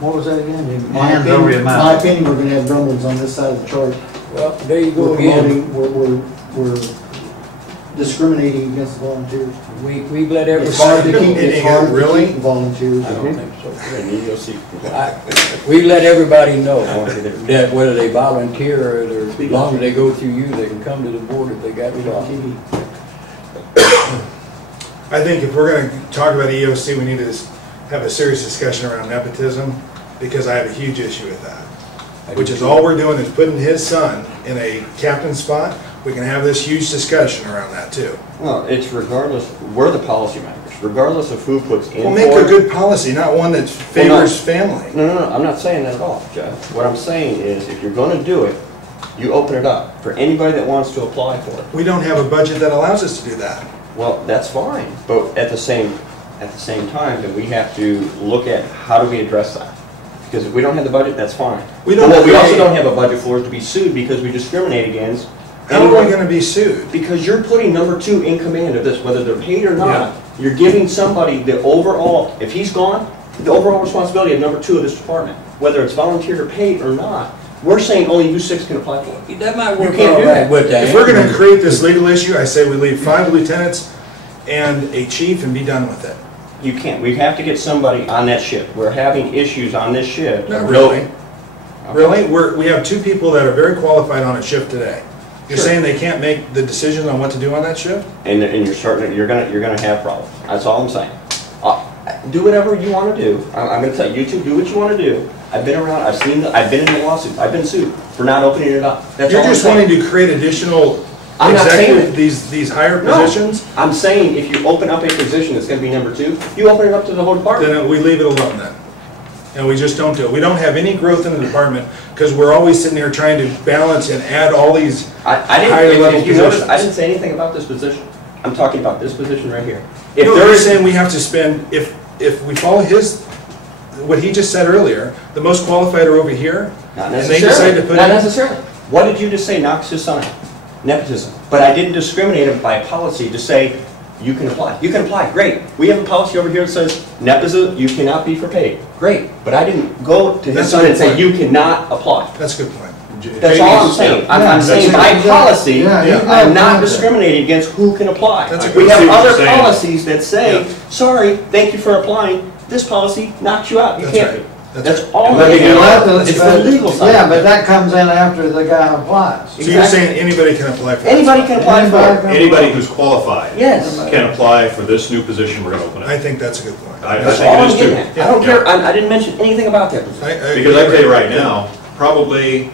What was that again? Your My hands over your opinion, my mouth. opinion, we're gonna have rumblings on this side of the chart. Well, there you go We're again. promoting, we're discriminating against the volunteers. We've let It's hard to everybody, keep, It it's ain't hard to really? keep the volunteers. I don't think so. And you go see. We let everybody know that whether they volunteer or as long as they go through you, they can come to the board if they got a problem. I think if we're gonna talk about EOC, we need to have a serious discussion around nepotism, because I have a huge issue with that. Which is all we're doing is putting his son in a captain spot. We can have this huge discussion around that too. Well, it's regardless, we're the policymakers, regardless of who puts in. Well, make a good policy, not one that favors family. No, I'm not saying that at all, Jeff. What I'm saying is, if you're gonna do it, you open it up for anybody that wants to apply for it. We don't have a budget that allows us to do that. Well, that's fine, but at the same time, then we have to look at how do we address that? Because if we don't have the budget, that's fine. We don't But what we also create- don't have a budget for is to be sued because we discriminate against. How are we anyone- gonna be sued? Because you're putting number two in command of this, whether they're paid or Yeah. not. You're giving somebody the overall, if he's gone, the overall responsibility of number two of this department, whether it's volunteered or paid or not. We're saying only you six can apply for it. That might work can't all do right that. with that. If we're gonna create this legal issue, I say we leave 5 lieutenants and a chief and be done with it. You can't. We have to get somebody on that ship. We're having issues on this ship. Not really. Really? We have 2 people that are very qualified on a shift today. You're Sure. saying they can't make the decision on what to do on that shift? And you're gonna have problems. That's all I'm saying. Do whatever you want to do. I'm gonna tell you two, do what you want to do. I've been around, I've been in the lawsuits, I've been sued for not opening it up. That's all You're I'm just saying. wanting to create additional I'm not saying executive, these higher No. positions? I'm saying if you open up a position that's gonna be number two, you open it up to the whole department. Then we leave it alone then. And we just don't do it. We don't have any growth in the department because we're always sitting here trying to balance and add all these I higher didn't, level if you notice, positions. I didn't say anything about this position. I'm talking about this position right here. If No, there you're is, saying we have to spend, if we follow what he just said earlier, the most qualified are over here, not and they decide to necessarily, put not in. necessarily. What did you just say knocks his son out? Nepotism. But I didn't discriminate him by policy to say, you can apply. You can apply, great. We have a policy over here that says, nepotism, you cannot be for paid. Great, but I didn't go to his That's son a and good say, point. you cannot apply. That's a good point. That's all I'm saying. I'm saying by That's- policy, yeah, yeah. I'm not discriminating against who can apply. That's a We good- have I see what other you're saying. policies that say, Yeah. sorry, thank you for applying. This policy knocks you out. You That's can't. right. That's right. all. But it if you is. let the- It's the legal side. Yeah, but that comes in after the guy applies. So you're saying anybody can apply for that? Anybody spot? can apply for it. Anybody who's qualified Yes. can apply for this new position we're gonna open I up. think that's a good point. I That's think all it I'm is getting too. at. I don't care, I didn't mention anything about that position. Because I tell you right now, probably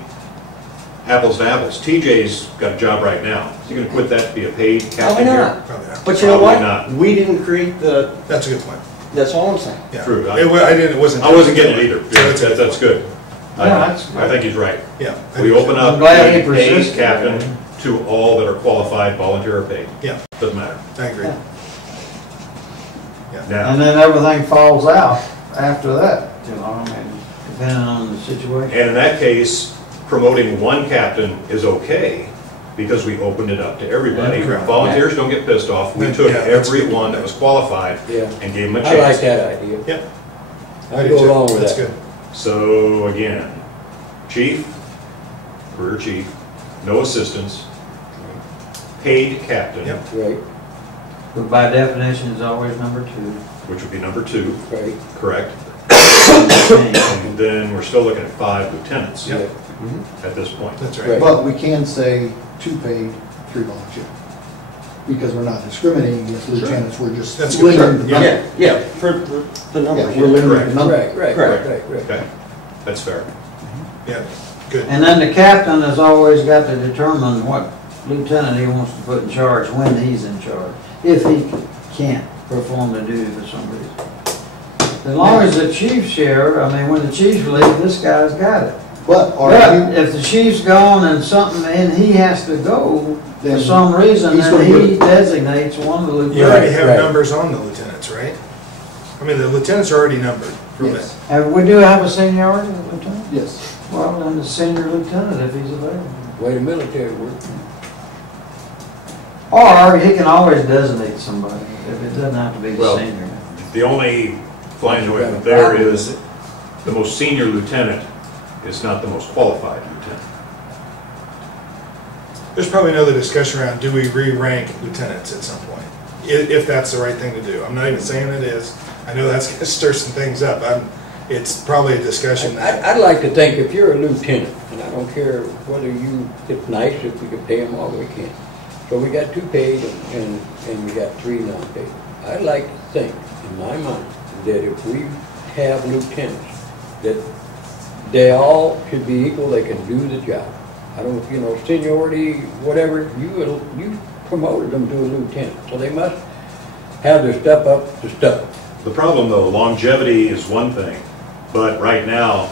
apples to apples. TJ's got a job right now. Is he gonna quit that to be a paid captain Probably here? not. Probably not. But you know Probably what? not. We didn't create the, That's a good point. that's all I'm saying. Yeah. True. It wasn't. I wasn't getting it either. Yeah, That's good. Yeah, that's I think he's right. Yeah. I We do open too. up I'm glad he a paid persisted. captain to all that are qualified, volunteer or paid. Yeah, Doesn't matter. I agree. Yeah. Yeah. Now, And then everything falls out after that, you know, I mean, depending on the situation. and in that case, promoting one captain is okay because we opened it up to everybody. Yeah, correct. Volunteers don't get pissed off. We took Yeah, that's good. everyone that was qualified Yeah. and gave them a I like chance. that idea. Yeah. I do go too. along with That's that. good. So again, chief, career chief, no assistants, paid captain, Yep. Right, But by definition, it's always number two. which would be number 2, right. correct? Change. And then we're still looking at 5 lieutenants Yep. at this point. That's right. Right. But we can say 2 paid, 3 volunteer. Because we're not discriminating against lieutenants, we're just That's good. limiting the Yeah. number. Yeah, for the Yeah, numbers. we're limiting Correct. the number. Right, Correct. right. Okay, that's fair. Yeah, good. And then the captain has always got to determine what lieutenant he wants to put in charge when he's in charge, if he can't perform the duty for some reason. As long as the chief's here, I mean, when the chiefs leave, this guy's got it. But are But you, if the chief's gone and something, and he has to go for Then some reason, he's then gonna he designates one of the You already lieutenants. have right. numbers on the lieutenants, right? I mean, the lieutenants are already numbered for Yes. that. We do have a seniority lieutenant? Yes. Well, then the senior lieutenant if he's available. Way the military work. Or he can always designate somebody, if it doesn't have to be the Well, senior. The only flying with there is the most senior lieutenant is not the most qualified lieutenant. There's probably another discussion around, do we re-rank lieutenants at some point? If that's the right thing to do. I'm not even saying it is. I know that's gonna stir some things up. It's probably a discussion that, I'd like to think if you're a lieutenant, and I don't care whether you, it's nice if we could pay them all we can. So we got 2 paid and we got 3 non-paid. I'd like to think, in my mind, that if we have lieutenants, that they all should be equal, they can do the job. I don't, seniority, whatever, you promoted them to a lieutenant, so they must have their stuff up to stuff. The problem though, longevity is one thing, but right now,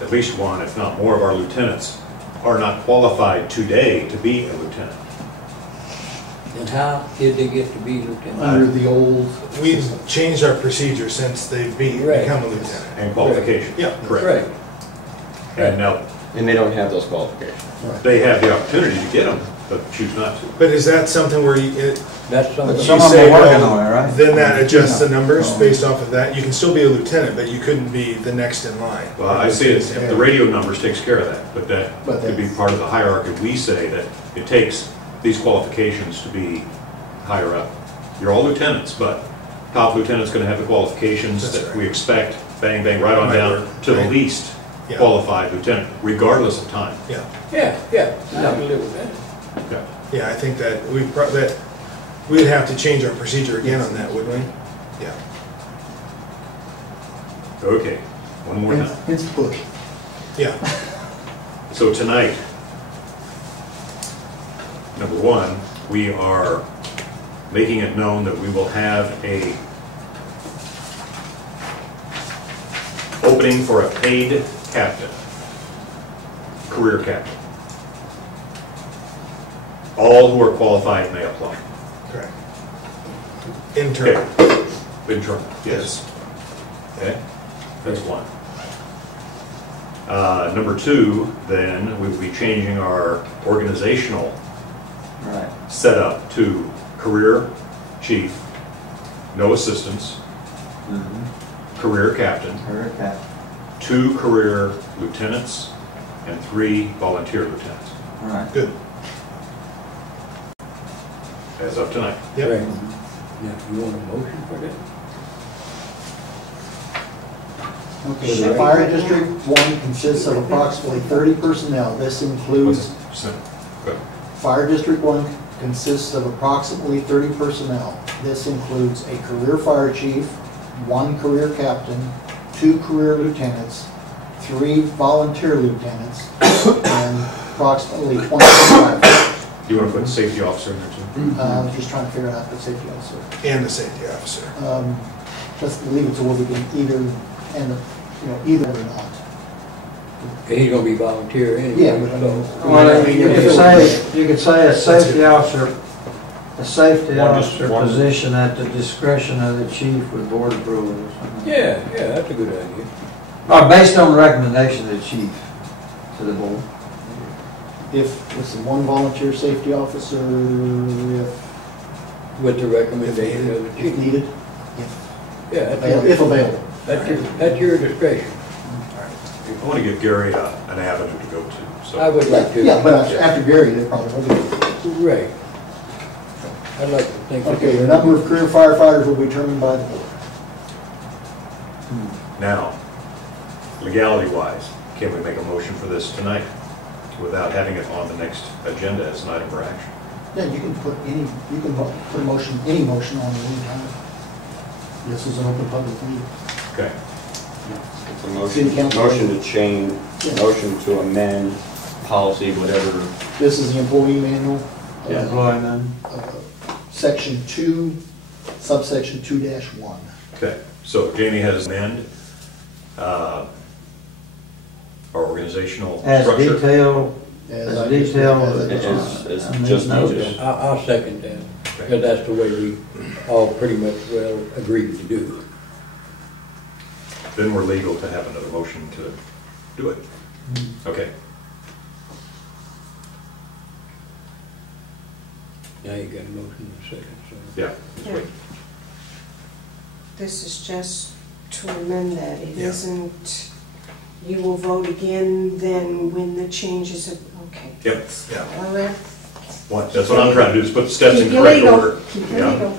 at least one, if not more of our lieutenants are not qualified today to be a lieutenant. And how did they get to be lieutenant? Under the old. we've changed our procedure since they've Right. become a lieutenant. And qualifications. Yeah. Correct. Right. And now, And they don't have those qualifications. they have the opportunity to get them, but choose not to. But is that something where That's something. Some you of them say, are working well, on it, right? then that adjusts the numbers based off of that? You can still be a lieutenant, but you couldn't be the next in line. Well, I see it, if the radio numbers takes care of that, but that But could be that's- part of the hierarchy. We say that it takes these qualifications to be higher up. You're all lieutenants, but top lieutenant's gonna have the qualifications That's that right. we expect, bang, bang, right on down to the Right. least Yeah. qualified lieutenant, regardless of time. Yeah, Yeah, I can live with that. Okay. yeah, I think that we'd have to change our procedure again on that, wouldn't we? Yeah. Okay, one more time. Hence the push. Yeah, So tonight, number one, we are making it known that we will have a opening for a paid captain, career captain. All who are qualified may apply. correct. Intern. Okay. Internal, yes. Okay, that's one. Number two, then, we will be changing our organizational Right. setup to career chief, no assistants, career captain, Career captain. 2 career lieutenants, and 3 volunteer lieutenants, Right. Good. as of tonight. Yep. Right. Now, you want a motion for that? Okay, the fire district 1 consists of approximately 30 personnel. This includes, Good. fire district 1 consists of approximately 30 personnel. This includes a career fire chief, 1 career captain, 2 career lieutenants, 3 volunteer lieutenants, and approximately 20 firefighters. You want to put safety officer in there too? I was just trying to figure out the safety officer. And the safety officer. Let's leave it to where we can either, either or not. He's gonna be volunteer anyway. Yeah, but I mean- so- Well, you could say a safety officer, One. position at the discretion of the chief with board approval or something. Yeah, that's a good idea. Or based on the recommendation of the chief to the board. If it's 1 volunteer safety officer, if With the recommendation of the if chief. needed, Yeah, if available. that's your discretion. I want to give Gary an avenue to go to, so. I would like to. Yeah, but after Gary, they probably will be. Right. I'd like to think. that Okay, the they- number of career firefighters will be determined by the board. Now, legality-wise, can we make a motion for this tonight without having it on the next agenda as an item for action? Yeah, you can put any motion on at any time. This is an open public meeting. Okay. It's a motion, City council. motion to change, Yeah. motion to amend policy, whatever. This is the employee manual. Yeah. Employment. Section 2, subsection 2-1. Okay, so Jamie has amended our organizational As structure. detailed, As As I just- detailed as I It's just- it's And just there's no- needed. I'll second that, because that's the way we all pretty much well agreed to do. then we're legal to have another motion to do it. Okay. Now you got a motion in a second, so. Yeah. let's wait. This is just to amend that. It Yeah. isn't, you will vote again then when the changes are, okay. Yep. Yeah. Well, then, That's what I'm trying to do, is put the steps in keep you correct legal. order. Keep you Yeah. legal.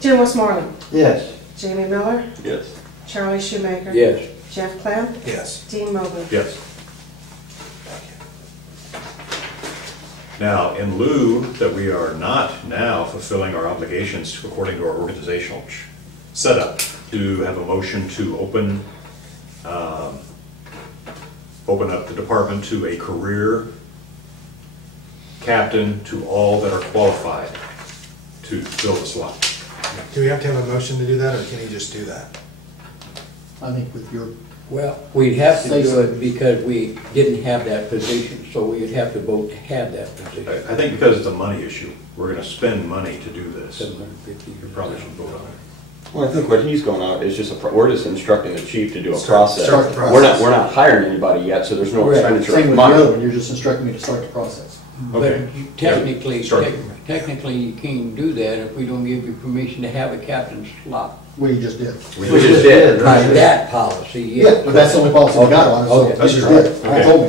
Jim Westmoreland, Yes. Jamie Miller, Yes. Charlie Shoemaker. Yes, Jeff Clem, Yes. Dean Mobley. Yes. Now, in lieu that we are not now fulfilling our obligations according to our organizational setup, to have a motion to open up the department to a career captain to all that are qualified to fill the slot. Do we have to have a motion to do that, or can he just do that? I think with your, well, we'd have to Say do so. it because we didn't have that position, so we'd have to vote to have that position. I think because it's a money issue, we're gonna spend money to do this. 750. We probably should vote on it. Well, I think what he's going out is just we're just instructing the chief to do a Start process. the process. We're not hiring anybody yet, so there's no Correct. expenditure same of with the other one, money. you're just instructing me to start the process. But Okay. you technically, Start. technically you can't do that if we don't give you permission to have a captain's slot. We just did. We We did. just did. By that policy, Yeah, yeah. but that's the only policy we got on it, so Okay. we That's just correct. did. You Okay. told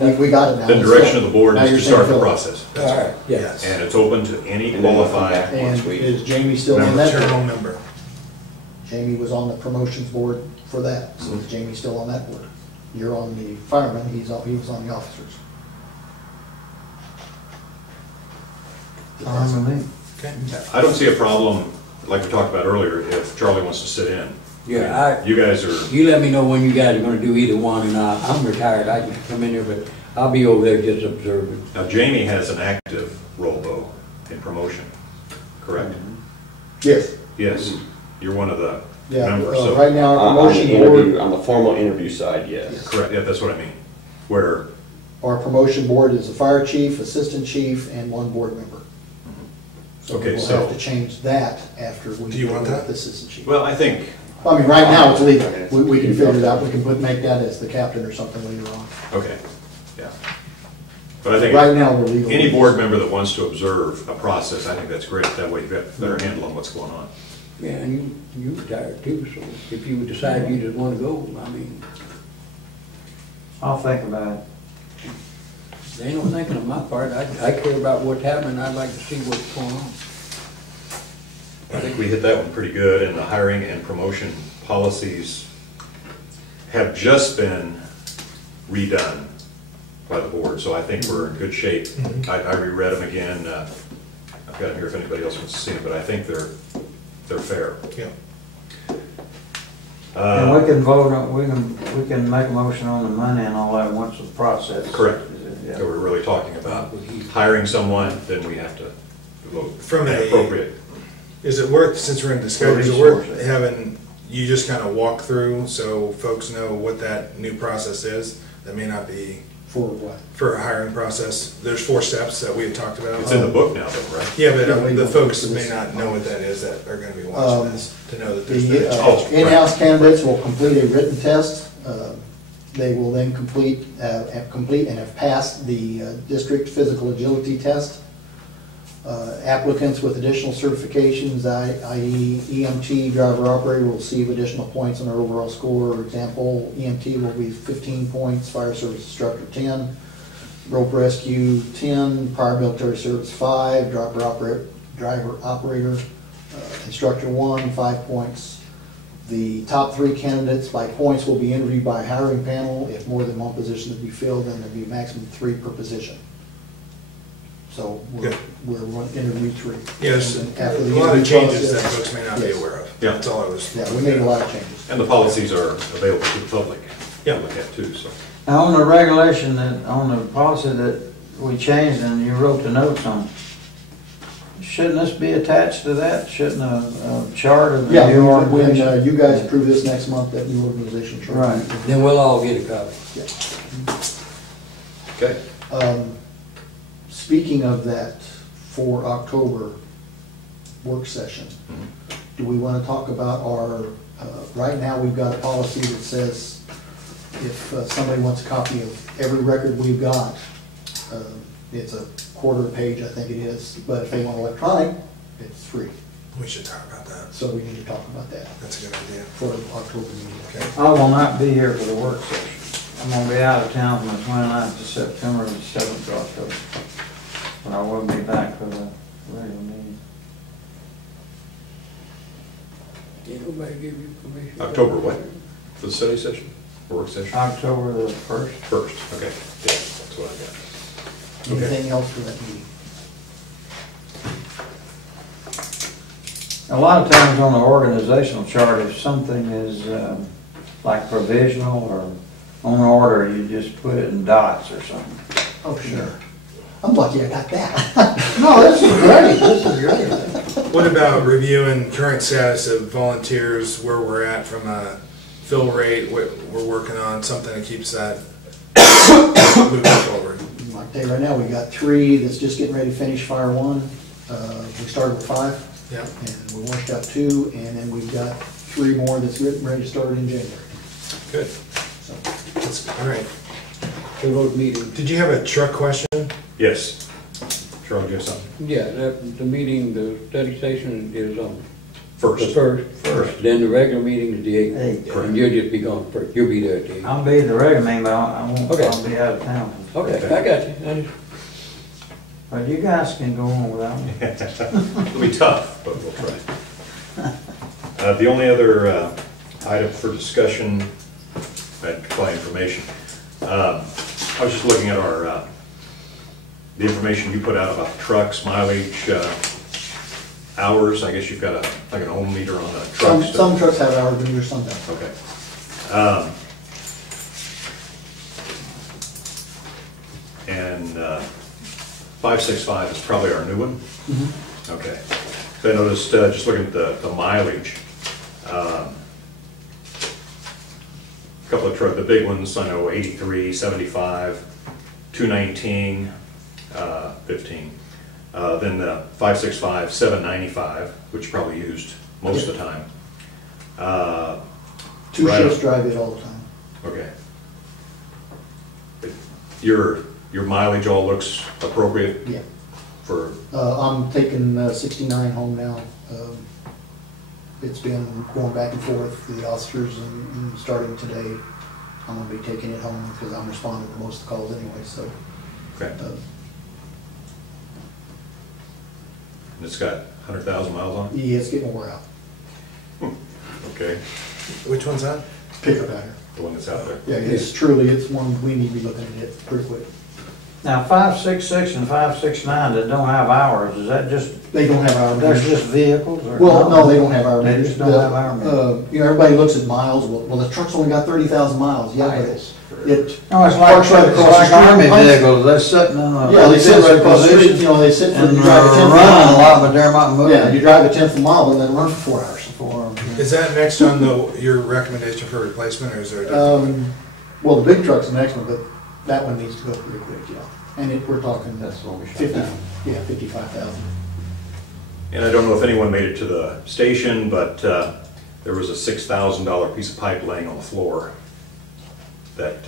me. We got it now. The direction of the board Now is you're to saying start the fill it. process. All right, yeah. Yes. And it's open to any And then we'll come qualified. back once And we. is Jamie still on Member, that terminal board? member. Jamie was on the promotions board for that, so is Jamie still on that board? You're on the fireman, he was on the officers. Fine with me. Okay. I don't see a problem, like we talked about earlier, if Charlie wants to sit in. Yeah, You guys are, you let me know when you guys are gonna do either one, and I'm retired, I can come in there, but I'll be over there just observing. now Jamie has an active role though in promotion, correct? Yes. Yes, you're one of the Yeah, members, so. right now, our On the promotion interview, board, on the formal interview side, yes. Yes. Correct, yeah, that's what I mean. Where, our promotion board is a fire chief, assistant chief, and one board member. So Okay, we'll so- have to change that after we. Do you want go with that? The assistant chief. well, I think, I mean, right now, it's legal. We can figure it out, we can make that as the captain or something later on. okay, yeah. But I think Right now, we're legal. any board member that wants to observe a process, I think that's great. That way you've got a better handle on what's going on. Yeah, and you retired too, so if you decide you just wanna go, I mean, I'll think about it. there ain't no thinking on my part, I care about what's happening, I'd like to see what's going on. I think we hit that one pretty good, and the hiring and promotion policies have just been redone by the board, so I think we're in good shape. I reread them again, I've got them here if anybody else wants to see them, but I think they're fair. Yeah. And we can vote on, we can make a motion on the money and all that once the process. Correct. Yeah. So we're really talking about hiring someone, then we have to vote. From a- Appropriate. Is it worth, since we're in discovery, is it Resource worth it. having you just kind of walk through so folks know what that new process is? That may not be For what? for a hiring process. There's 4 steps that we had talked about. It's in the book now, though, right? Yeah, but Yeah, we the don't folks do may this. not know what that is that are gonna be watching Um, this, to know that there's. The Oh, right. in-house candidates will complete a written test. They will then complete and have passed the district physical agility test. Applicants with additional certifications, i.e. EMT, driver operator, will receive additional points on their overall score. For example, EMT will be 15 points, fire service instructor 10, rope rescue 10, prior military service 5, driver operator instructor 1, 5 points. The top 3 candidates by points will be interviewed by a hiring panel. If more than one position to be filled, then there'll be a maximum 3 per position. So Good. we're going to interview 3. Yeah, there's And a after the lot of interview changes that process- folks may not be Yes. aware of. Yeah. That's all I was. Yeah, we made a lot of changes. And the policies are available to the public Yeah. to look at too, so. Now, on the regulation that, on the policy that we changed and you wrote the notes on, shouldn't this be attached to that? Shouldn't a chart of the Yeah, new when organization? you guys approve this next month, that new organization chart. Right. Then we'll all get a copy. Okay. Speaking of that, for October work session, Do we want to talk about our, right now, we've got a policy that says if somebody wants a copy of every record we've got, it's a quarter page, I think it is, but if they want electronic, it's free. We should talk about that. So we need to talk about that That's a good idea. for October meeting. Okay. I will not be here for the work session. I'm gonna be out of town from the 29th of September to the 7th of October. But I will be back for the regular meeting. Did nobody give you permission? October what? For the study session, or work session? October the 1st. First, okay, yeah, that's what I got. Okay. Anything else for that meeting? A lot of times on the organizational chart, if something is like provisional or on order, you just put it in dots or something. Oh, sure. I'm lucky I got that. No, this is great, this is great. What about reviewing current status of volunteers, where we're at from a fill rate, what we're working on, something that keeps that moving forward? I can tell you right now, we got 3 that's just getting ready to finish Fire 1. We started with 5. Yeah. And we washed out 2, and then we've got 3 more that's getting ready to start in January. Good. So, That's, all right. The road meeting. Did you have a truck question? Yes. Charles, you have something? Yeah, the meeting, the study session is on the First. first. Then the regular meeting is the 8th. Eighth. And you'll just be gone first. You'll be there at the 8th. I'll be at the regular meeting, but I won't, Okay. I'll be out of town. Okay, I got you. I just- But you guys can go on without me. It'll be tough, but we'll try. The only other item for discussion, I had to supply information. I was just looking at our, the information you put out about trucks, mileage, hours. I guess you've got like an ohm meter on the trucks. some trucks have hour meters, some don't. Okay. And 565 is probably our new one? Okay. So I noticed, just looking at the mileage, a couple of trucks, the big ones, I know 83, 75, 219, 15. Then the 565, 795, which you probably used most of the time. 2 Right. shifts drive it all the time. Okay. Your mileage all looks appropriate Yeah. for, I'm taking 69 home now. It's been going back and forth, the officers, and starting today, I'm gonna be taking it home because I'm responding to most of the calls anyway, so. okay. And it's got 100,000 miles on Yeah, it's getting wore out. it? Okay, Which one's that? Pickup out here. the one that's out there. Yeah, it's truly, it's one we need to be looking at it pretty quick. Now, 566 and 569 that don't have hours, is that just, They don't have hour that's meters. just vehicles or? Well, no, they don't have hour They meters. just don't have hour meters. You know, everybody looks at miles, well, the truck's only got 30,000 miles, yeah, but Miles. it, No, it's Parks right across the like street. army vehicles, they're sitting in a. yeah, they sit right across the street, position you know, they sit for, and you drive a 10th of a running a lot, mile. but they're not moving. Yeah, you drive a 10th of a mile, but then run for 4 hours. Is that next on your recommendation for replacement, or is there a different? Well, the big truck's the next one, but that one needs to go pretty quick, yeah. And we're talking That's what we shot 50, down. yeah, 55,000. And I don't know if anyone made it to the station, but there was a $6,000 piece of pipe laying on the floor that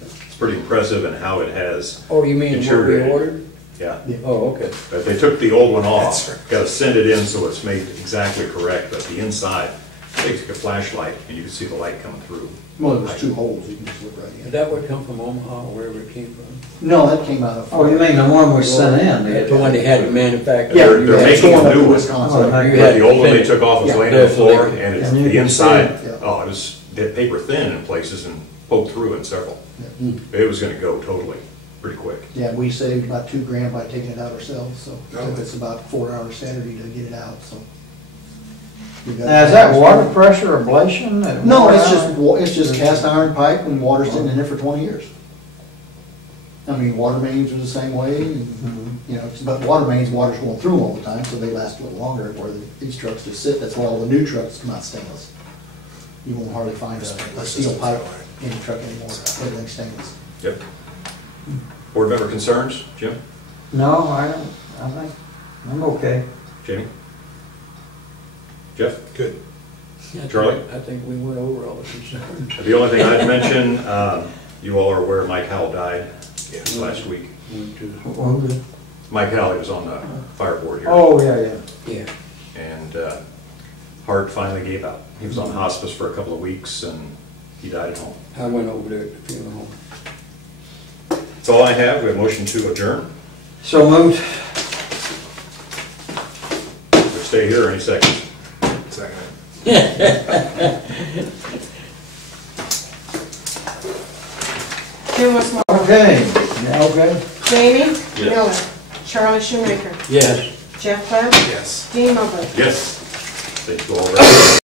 it's pretty impressive in how it has, Oh, you mean what we Deteriorated. ordered? yeah. Oh, okay. But they took the old one That's off, right. got to send it in so it's made exactly correct, but the inside, they took a flashlight and you can see the light coming through. Well, there's 2 holes, you can just look right Did in. that would come from Omaha or wherever it came from? No, that came out of. Oh, you mean the one we sent in? That's the one they had to manufacture. Yeah, They're it's making going a up new to one. Wisconsin. Oh, You But had the to old one send they it. took off was Yeah, laying on the that's floor, what they- and it's And you the can inside, see it, yeah. oh, it was paper thin in places and poked through in several. It was gonna go totally, pretty quick. Yeah, we saved about $2,000 by taking it out ourselves, so it Oh. took us about 4 hours Saturday to get it out, so. we got Now, is that water pressure ablation? that No, wore it's out? just, it's just cast iron pipe and water sitting in there for 20 years. I mean, water mains are the same way, and, you know, but water mains, water's going through them all the time, so they last a little longer, where these trucks just sit, that's why all the new trucks come out stainless. You won't hardly find a steel pipe in the truck anymore, everything's stainless. Yep. Board member concerns, Jim, No, I don't, I think, I'm okay. Jamie? Jeff? Good. Charlie? I think we went over all the concerns. The only thing I'd mention, you all are aware Mike Howell died last week. Mike Howell, he was on the fire board here. Oh, yeah. Yeah, And heart finally gave out. He was on hospice for a couple of weeks and he died at home. I went over there at the funeral home. That's all I have. We have a motion to adjourn. So moved. We'll stay here any second. Second. Jim Westmore, Okay, yeah, okay. Jamie Miller, Charlie Shoemaker, Yes. Jeff Clark, Yes. Dean Mowbray. Yes. Thank you all very much.